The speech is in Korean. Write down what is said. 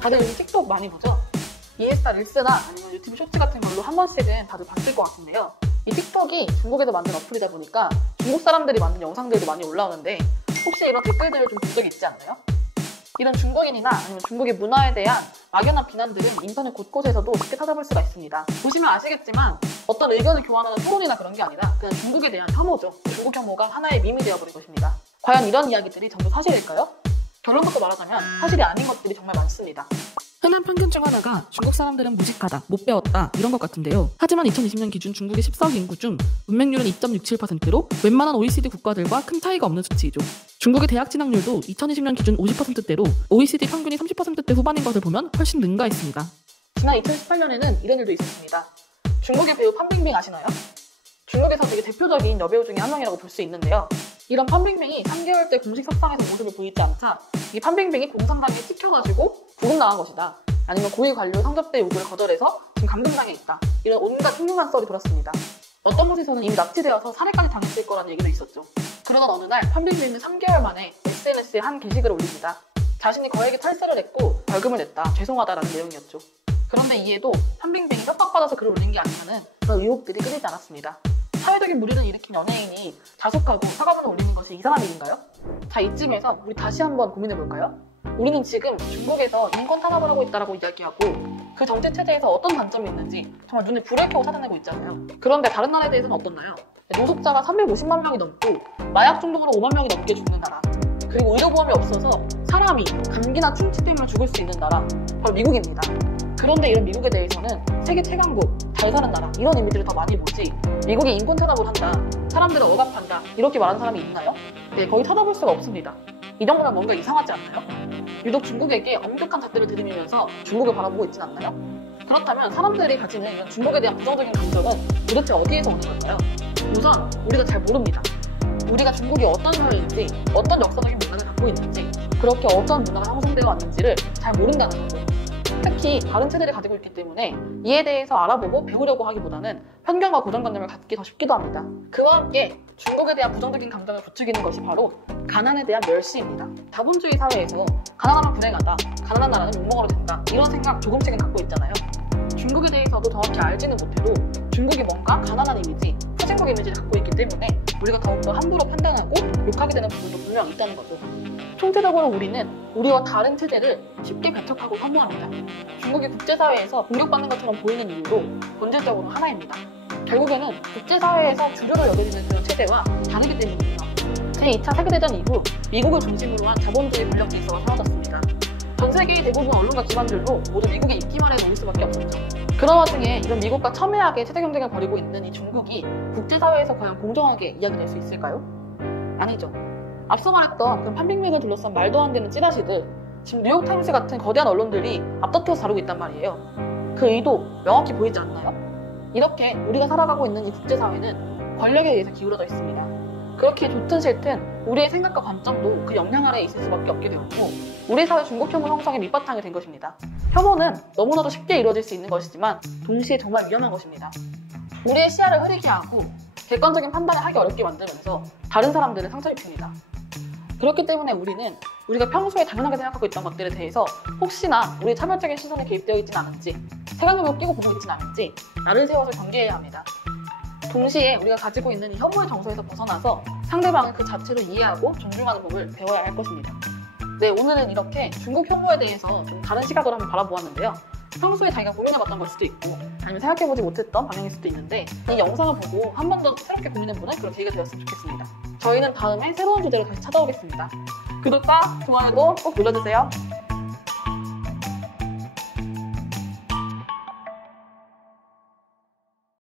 다들 요즘 틱톡 많이 보죠? 인스타 릴스나 아니면 유튜브 쇼츠 같은 걸로 한 번씩은 다들 봤을 것 같은데요. 이 틱톡이 중국에서 만든 어플이다 보니까 중국 사람들이 만든 영상들도 많이 올라오는데 혹시 이런 댓글들을 좀 본 적이 있지 않나요? 이런 중국인이나 아니면 중국의 문화에 대한 막연한 비난들은 인터넷 곳곳에서도 쉽게 찾아볼 수가 있습니다. 보시면 아시겠지만 어떤 의견을 교환하는 토론이나 그런 게 아니라 그냥 중국에 대한 혐오죠. 중국 혐오가 하나의 밈이 되어버린 것입니다. 과연 이런 이야기들이 전부 사실일까요? 결론부터 말하자면 사실이 아닌 것들이 정말 많습니다. 흔한 편견 중 하나가 중국 사람들은 무식하다, 못 배웠다 이런 것 같은데요. 하지만 2020년 기준 중국의 14억 인구 중 문맹률은 2.67%로 웬만한 OECD 국가들과 큰 차이가 없는 수치이죠. 중국의 대학 진학률도 2020년 기준 50%대로 OECD 평균이 30%대 후반인 것을 보면 훨씬 능가했습니다. 지난 2018년에는 이런 일도 있었습니다. 중국의 배우 판빙빙 아시나요? 중국에서 되게 대표적인 여배우 중에 한 명이라고 볼 수 있는데요. 이런 판빙빙이 3개월째 공식 석상에서 모습을 보이지 않자 이 판빙빙이 공산당에 찍혀가지고 구금당한 것이다. 아니면 고위 관료 상접대 요구를 거절해서 지금 감금당해 있다. 이런 온갖 흉흉한 썰이 돌았습니다. 어떤 곳에서는 이미 납치되어서 살해까지 당했을 거라는 얘기도 있었죠. 그러던 어느 날 판빙빙은 3개월 만에 SNS에 한 게시글을 올립니다. 자신이 거액의 탈세를 했고 벌금을 냈다. 죄송하다라는 내용이었죠. 그런데 이에도 판빙빙이 협박받아서 글을 올린 게 아니냐는 그런 의혹들이 끊이지 않았습니다. 사회적인 무리를 일으킨 연예인이 자숙하고 사과문을 올리는 것이 이상한 일인가요? 자, 이쯤에서 우리 다시 한번 고민해볼까요? 우리는 지금 중국에서 인권 탄압을 하고 있다고 이야기하고 그 정치 체제에서 어떤 단점이 있는지 정말 눈에 불을 켜고 찾아내고 있잖아요. 그런데 다른 나라에 대해서는 어떻나요? 노숙자가 350만 명이 넘고 마약 중독으로 5만 명이 넘게 죽는 나라, 그리고 의료보험이 없어서 사람이 감기나 충치 때문에 죽을 수 있는 나라, 바로 미국입니다. 그런데 이런 미국에 대해서는 세계 최강국, 잘 사는 나라 이런 이미지를 더 많이 보지 미국이 인권 탄압을 한다, 사람들을 억압한다 이렇게 말하는 사람이 있나요? 네, 거의 찾아볼 수가 없습니다. 이 정도면 뭔가 이상하지 않나요? 유독 중국에게 엄격한 잣대를 들이밀면서 중국을 바라보고 있진 않나요? 그렇다면 사람들이 가지는 이런 중국에 대한 부정적인 감정은 도대체 어디에서 오는 걸까요? 우선 우리가 잘 모릅니다. 우리가 중국이 어떤 사회인지, 어떤 역사적인 문화를 갖고 있는지, 그렇게 어떤 문화가 형성되어 왔는지를 잘 모른다는 거죠. 특히 다른 체제를 가지고 있기 때문에 이에 대해서 알아보고 배우려고 하기보다는 편견과 고정관념을 갖기 더 쉽기도 합니다. 그와 함께 중국에 대한 부정적인 감정을 부추기는 것이 바로 가난에 대한 멸시입니다. 자본주의 사회에서 가난하면 불행하다, 가난한 나라는 욕먹어도 된다 이런 생각 조금씩은 갖고 있잖아요. 중국에 대해서도 정확히 알지는 못해도 중국이 뭔가 가난한 이미지, 후진국 이미지를 갖고 있기 때문에 우리가 더욱더 함부로 판단하고 욕하게 되는 부분도 분명 있다는 거죠. 총체적으로 우리는 우리와 다른 체제를 쉽게 배척하고 혐오합니다. 중국이 국제사회에서 공격받는 것처럼 보이는 이유도 본질적으로 하나입니다. 결국에는 국제사회에서 주류로 여겨지는 그런 체제와 다르기 때문이에요. 제2차 세계대전 이후 미국을 중심으로 한 자본주의 권력 질서가 사라졌습니다. 전 세계의 대부분 언론과 기관들도 모두 미국의 입김 아래 놓일 수밖에 없었죠. 그런 와중에 이런 미국과 첨예하게 체제 경쟁을 벌이고 있는 이 중국이 국제사회에서 과연 공정하게 이야기될 수 있을까요? 아니죠. 앞서 말했던 그 판빙맥을 둘러싼 말도 안 되는 찌라시들, 지금 뉴욕타임스 같은 거대한 언론들이 앞다투어서 다루고 있단 말이에요. 그 의도 명확히 보이지 않나요? 이렇게 우리가 살아가고 있는 이 국제사회는 권력에 의해서 기울어져 있습니다. 그렇게 좋든 싫든 우리의 생각과 관점도 그 영향 아래에 있을 수밖에 없게 되었고 우리 사회 중국 혐오 형성의 밑바탕이 된 것입니다. 혐오는 너무나도 쉽게 이루어질 수 있는 것이지만 동시에 정말 위험한 것입니다. 우리의 시야를 흐리게 하고 객관적인 판단을 하기 어렵게 만들면서 다른 사람들을 상처입힙니다. 그렇기 때문에 우리는 우리가 평소에 당연하게 생각하고 있던 것들에 대해서 혹시나 우리의 차별적인 시선에 개입되어 있지는 않은지, 색안경을 끼고 보고 있지는 않은지 나를 세워서 경계해야 합니다. 동시에 우리가 가지고 있는 이 혐오의 정서에서 벗어나서 상대방을 그 자체로 이해하고 존중하는 법을 배워야 할 것입니다. 네, 오늘은 이렇게 중국 혐오에 대해서 좀 다른 시각으로 한번 바라보았는데요. 평소에 자기가 고민해봤던 걸 수도 있고 아니면 생각해보지 못했던 방향일 수도 있는데 이 영상을 보고 한 번 더 새롭게 고민해보는 그런 계기가 되었으면 좋겠습니다. 저희는 다음에 새로운 주제로 다시 찾아오겠습니다. 구독과 좋아요도 꼭 눌러주세요.